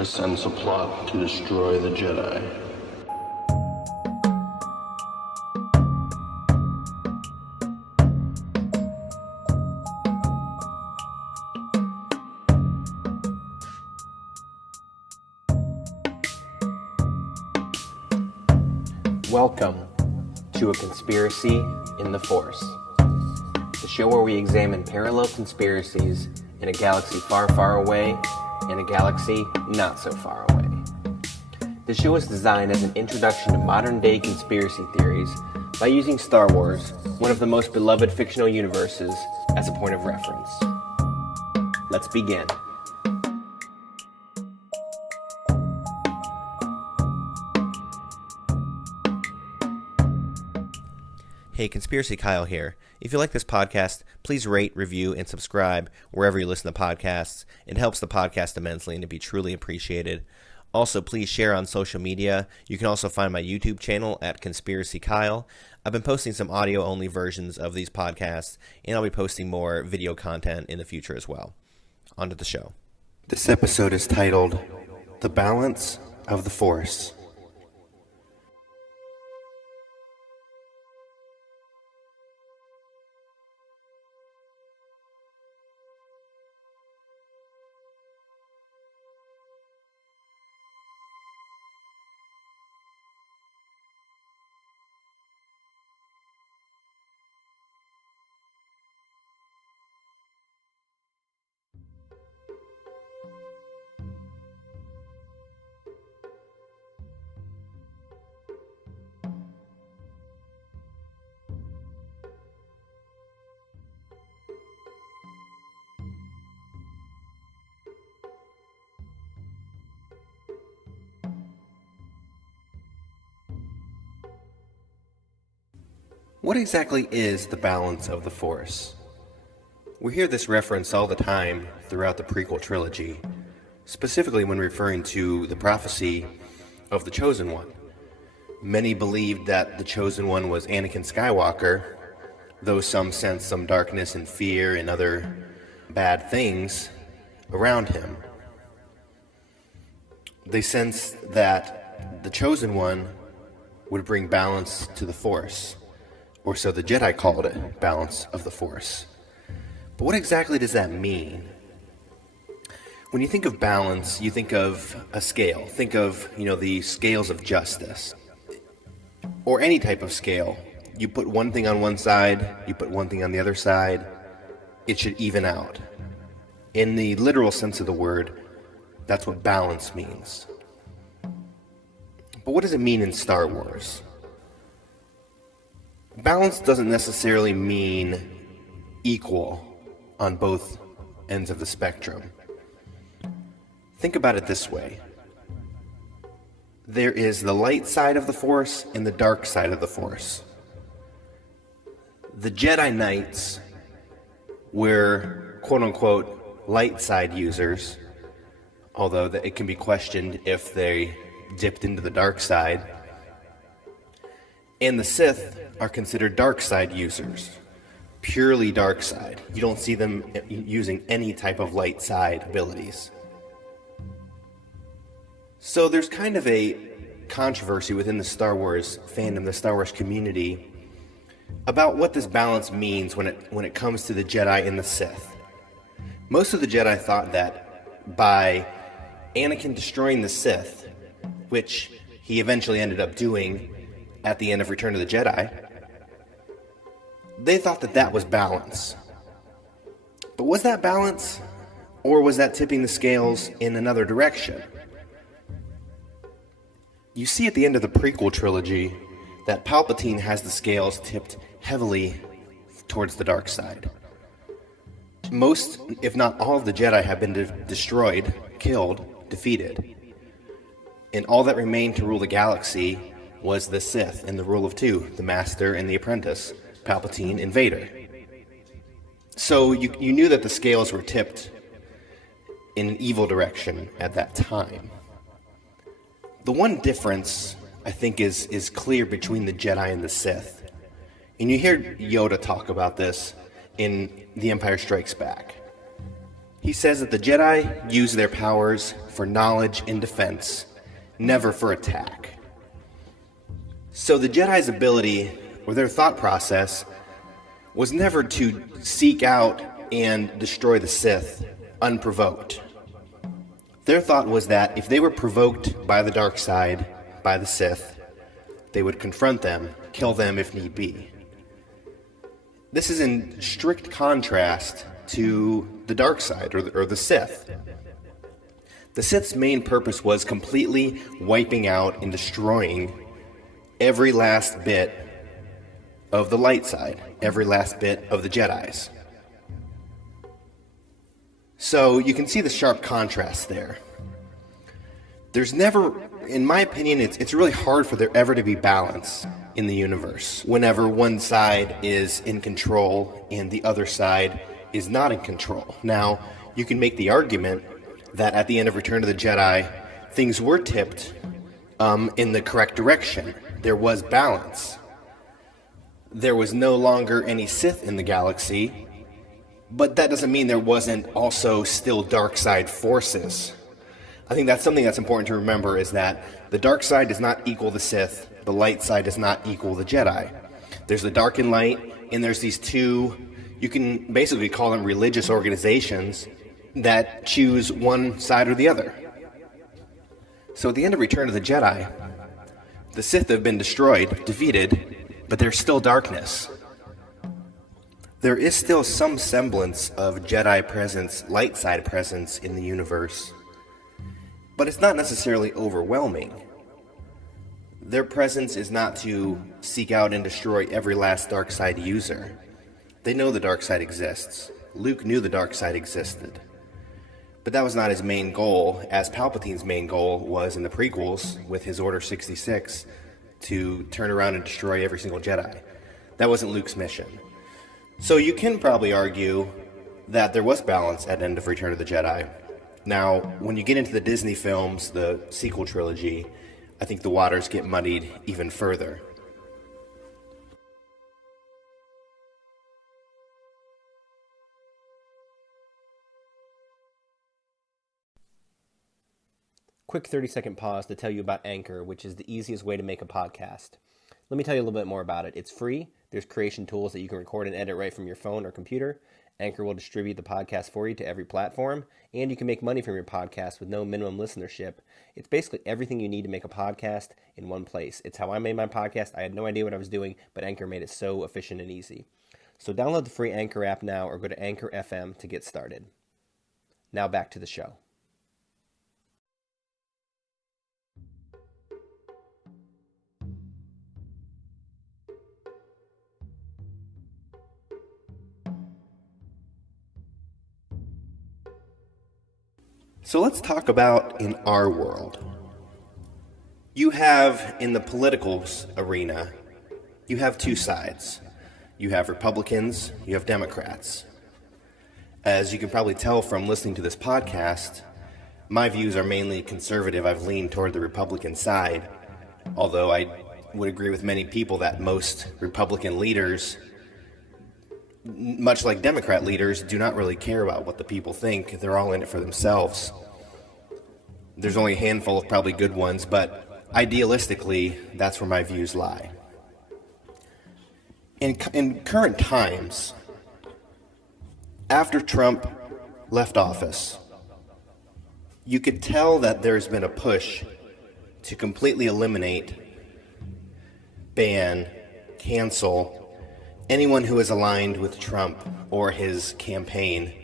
I sense a plot to destroy the Jedi. Welcome to A Conspiracy in the Force, the show where we examine parallel conspiracies in a galaxy far, far away and a galaxy not so far away. The show is designed as an introduction to modern-day conspiracy theories by using Star Wars, one of the most beloved fictional universes, as a point of reference. Let's begin. Hey, Conspiracy Kyle here. If you like this podcast, please rate, review, and subscribe wherever you listen to podcasts. It helps the podcast immensely and to be truly appreciated. Also, please share on social media. You can also find my YouTube channel at Conspiracy Kyle. I've been posting some audio-only versions of these podcasts, and I'll be posting more video content in the future as well. On to the show. This episode is titled, The Balance of the Force. What exactly is the balance of the Force? We hear this reference all the time throughout the prequel trilogy, specifically when referring to the prophecy of the Chosen One. Many believed that the Chosen One was Anakin Skywalker, though some sensed some darkness and fear and other bad things around him. They sensed that the Chosen One would bring balance to the Force. Or so the Jedi called it, balance of the Force. But what exactly does that mean? When you think of balance, you think of a scale. Think of, the scales of justice. Or any type of scale. You put one thing on one side, you put one thing on the other side, it should even out. In the literal sense of the word, that's what balance means. But what does it mean in Star Wars? Balance doesn't necessarily mean equal on both ends of the spectrum. Think about it this way. There is the light side of the Force and the dark side of the Force. The Jedi Knights were quote-unquote light side users, although it can be questioned if they dipped into the dark side. And the Sith are considered dark side users, purely dark side. You don't see them using any type of light side abilities. So there's kind of a controversy within the Star Wars fandom, the Star Wars community, about what this balance means when it comes to the Jedi and the Sith. Most of the Jedi thought that by Anakin destroying the Sith, which he eventually ended up doing at the end of Return of the Jedi, they thought that was balance. But was that balance? Or was that tipping the scales in another direction? You see at the end of the prequel trilogy that Palpatine has the scales tipped heavily towards the dark side. Most, if not all of the Jedi have been destroyed, killed, defeated. And all that remained to rule the galaxy was the Sith in the rule of two, the Master and the Apprentice, Palpatine and Vader. So you knew that the scales were tipped in an evil direction at that time. The one difference, I think, is clear between the Jedi and the Sith. And you hear Yoda talk about this in The Empire Strikes Back. He says that the Jedi use their powers for knowledge and defense, never for attack. So the Jedi's ability, or their thought process, was never to seek out and destroy the Sith unprovoked. Their thought was that if they were provoked by the dark side, by the Sith, they would confront them, kill them if need be. This is in strict contrast to the dark side, or the Sith. The Sith's main purpose was completely wiping out and destroying every last bit of the light side, every last bit of the Jedi's. So you can see the sharp contrast there. There's never, in my opinion, it's really hard for there ever to be balance in the universe whenever one side is in control and the other side is not in control. Now, you can make the argument that at the end of Return of the Jedi, things were tipped in the correct direction. There was balance. There was no longer any Sith in the galaxy, but that doesn't mean there wasn't also still dark side forces. I think that's something that's important to remember, is that the dark side does not equal the Sith, the light side does not equal the Jedi. There's the dark and light, and there's these two, you can basically call them religious organizations that choose one side or the other. So at the end of Return of the Jedi, the Sith have been destroyed, defeated, but there's still darkness. There is still some semblance of Jedi presence, light side presence in the universe, but it's not necessarily overwhelming. Their presence is not to seek out and destroy every last dark side user. They know the dark side exists. Luke knew the dark side existed. But that was not his main goal, as Palpatine's main goal was in the prequels with his Order 66 to turn around and destroy every single Jedi. That wasn't Luke's mission. So you can probably argue that there was balance at the end of Return of the Jedi. Now, when you get into the Disney films, the sequel trilogy, I think the waters get muddied even further. Quick 30-second pause to tell you about Anchor, which is the easiest way to make a podcast. Let me tell you a little bit more about it. It's free. There's creation tools that you can record and edit right from your phone or computer. Anchor will distribute the podcast for you to every platform, and you can make money from your podcast with no minimum listenership. It's basically everything you need to make a podcast in one place. It's how I made my podcast. I had no idea what I was doing, but Anchor made it so efficient and easy. So download the free Anchor app now or go to Anchor FM to get started. Now back to the show. So let's talk about in our world. You have, in the political arena, you have two sides. You have Republicans, you have Democrats. As you can probably tell from listening to this podcast, my views are mainly conservative. I've leaned toward the Republican side, although I would agree with many people that most Republican leaders, much like Democrat leaders, do not really care about what the people think. They're all in it for themselves. There's only a handful of probably good ones, but idealistically, that's where my views lie. In current times, after Trump left office, you could tell that there's been a push to completely eliminate, ban, cancel anyone who is aligned with Trump or his campaign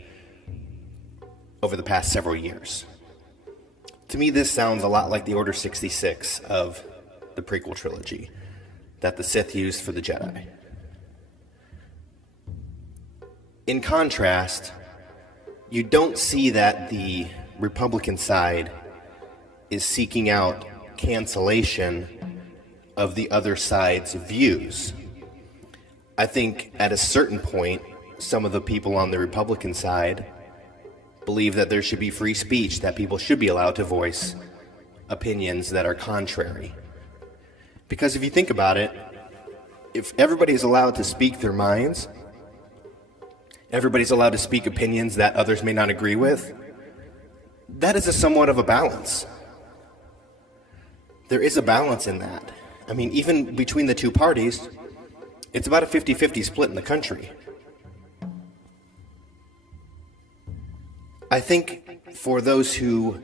over the past several years. To me, this sounds a lot like the Order 66 of the prequel trilogy that the Sith used for the Jedi. In contrast, you don't see that the Republican side is seeking out cancellation of the other side's views. I think at a certain point, some of the people on the Republican side believe that there should be free speech, that people should be allowed to voice opinions that are contrary. Because if you think about it, if everybody is allowed to speak their minds, everybody's allowed to speak opinions that others may not agree with, that is a somewhat of a balance. There is a balance in that. I mean, even between the two parties, it's about a 50-50 split in the country. I think for those who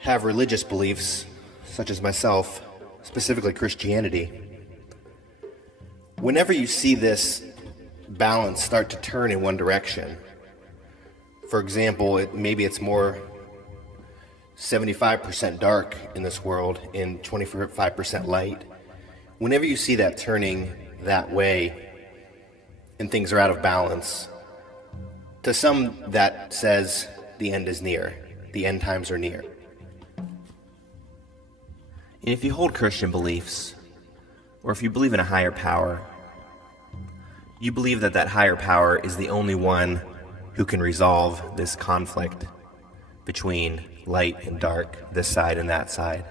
have religious beliefs, such as myself, specifically Christianity, whenever you see this balance start to turn in one direction, for example, maybe it's more 75% dark in this world and 25% light. Whenever you see that turning that way and things are out of balance, to some that says the end is near, the end times are near. And if you hold Christian beliefs, or if you believe in a higher power, you believe that that higher power is the only one who can resolve this conflict between light and dark, this side and that side.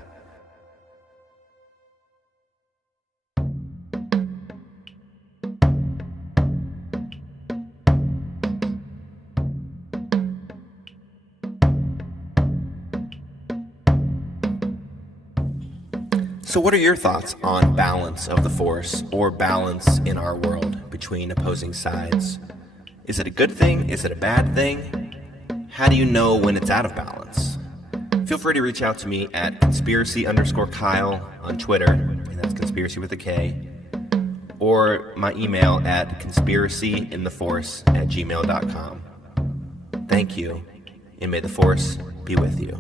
So what are your thoughts on balance of the Force, or balance in our world between opposing sides? Is it a good thing? Is it a bad thing? How do you know when it's out of balance? Feel free to reach out to me at conspiracy_Kyle on Twitter, and that's conspiracy with a K, or my email at conspiracyintheforce@gmail.com. Thank you, and may the Force be with you.